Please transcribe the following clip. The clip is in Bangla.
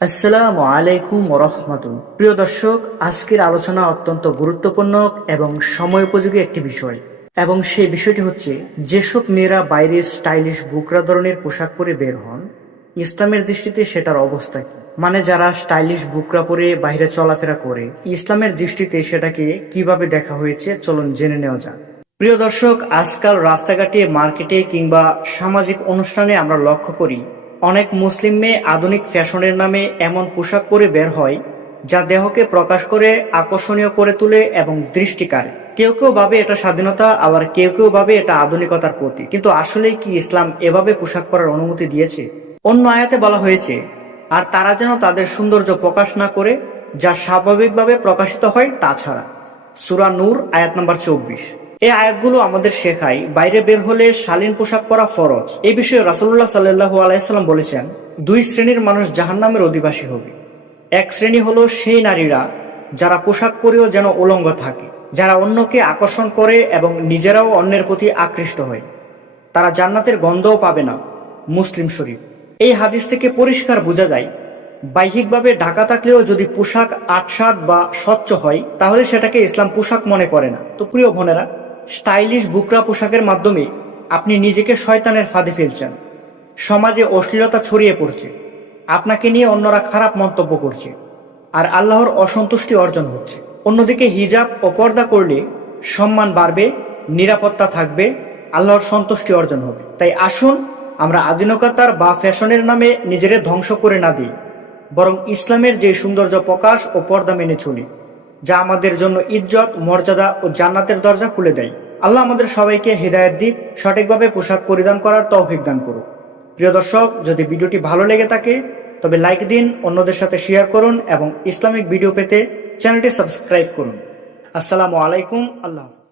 আসসালামু আলাইকুম রহমাতুল প্রিয় দর্শক, আজকের আলোচনা অত্যন্ত গুরুত্বপূর্ণ এবং সময় উপযোগী একটি বিষয়। এবং সেই বিষয়টি হচ্ছে, যেসব মেয়েরা বাইরে স্টাইলিশ বুকরা ধরনের পোশাক পরে বের হন, ইসলামের দৃষ্টিতে সেটার অবস্থা কি? মানে যারা স্টাইলিশ বুকরা পরে বাইরে চলাফেরা করে, ইসলামের দৃষ্টিতে সেটাকে কীভাবে দেখা হয়েছে? চলুন জেনে নেওয়া যাক। প্রিয় দর্শক, আজকাল রাস্তাঘাটে, মার্কেটে কিংবা সামাজিক অনুষ্ঠানে আমরা লক্ষ্য করি অনেক মুসলিম মেয়ে আধুনিক ফ্যাশনের নামে এমন পোশাক পরে বের হয়, যা দেহকে প্রকাশ করে, আকর্ষণীয় করে তোলে এবং দৃষ্টি কাড়ে। কেউ কেউ ভাবে এটা স্বাধীনতা, আবার কেউ কেউ ভাবে এটা আধুনিকতার প্রতি কিন্তু আসলে কি ইসলাম এভাবে পোশাক পরার অনুমতি দিয়েছে? অন্য আয়াতে বলা হয়েছে, আর তারা যেন তাদের সৌন্দর্য প্রকাশ না করে, যা স্বাভাবিকভাবে প্রকাশিত হয় তাছাড়া সুরা নূর, আয়াত নম্বর চব্বিশ। এই আয়াতগুলো আমাদের শেখায়, বাইরে বের হলে শালীন পোশাক পরা ফরজ। এই বিষয়ে রাসুল্লাহ সাল্লু আলাইসাল্লাম বলেছেন, দুই শ্রেণির মানুষ জাহান্নামের অধিবাসী হবে। এক শ্রেণি হলো সেই নারীরা যারা পোশাক পরেও যেন উলঙ্গ থাকে, যারা অন্যকে আকর্ষণ করে এবং নিজেরাও অন্যের প্রতি আকৃষ্ট হয়। তারা জান্নাতের গন্ধও পাবে না, মুসলিম শরীফ। এই হাদিস থেকে পরিষ্কার বোঝা যায়, বাহ্যিকভাবে ঢাকা থাকলেও যদি পোশাক আটসাট বা স্বচ্ছ হয়, তাহলে সেটাকে ইসলাম পোশাক মনে করে না। তো প্রিয় বোনেরা স্টাইলিশ বুকরা পোশাকের মাধ্যমে আপনি নিজেকে শয়তানের ফাঁদে ফেলছেন। সমাজে অশ্লীলতা ছড়িয়ে পড়ছে। আপনাকে নিয়ে অন্যরা খারাপ মন্তব্য করছে। আর আল্লাহর অসন্তুষ্টি অর্জন হচ্ছে। অন্যদিকে হিজাব ও পর্দা করলে সম্মান বাড়বে, নিরাপত্তা থাকবে, আল্লাহর সন্তুষ্টি অর্জন হবে। তাই আসুন, আমরা আধুনিকতার বা ফ্যাশনের নামে নিজেদের ধ্বংস করে না দিই, বরং ইসলামের যে সৌন্দর্য প্রকাশ ও পর্দা মেনে চলি। যা আমাদের জন্য ইজ্জত, মর্যাদা ও জান্নাতের দরজা খুলে দেয়। আল্লাহ আমাদের সবাইকে হৃদায়ত দিক, সঠিকভাবে পোশাক পরিধান করার তৌফিক দান করুক। প্রিয় দর্শক, যদি ভিডিওটি ভালো লেগে থাকে, তবে লাইক দিন, অন্যদের সাথে শেয়ার করুন এবং ইসলামিক ভিডিও পেতে চ্যানেলটি সাবস্ক্রাইব করুন। আসসালামু আলাইকুম, আল্লাহ।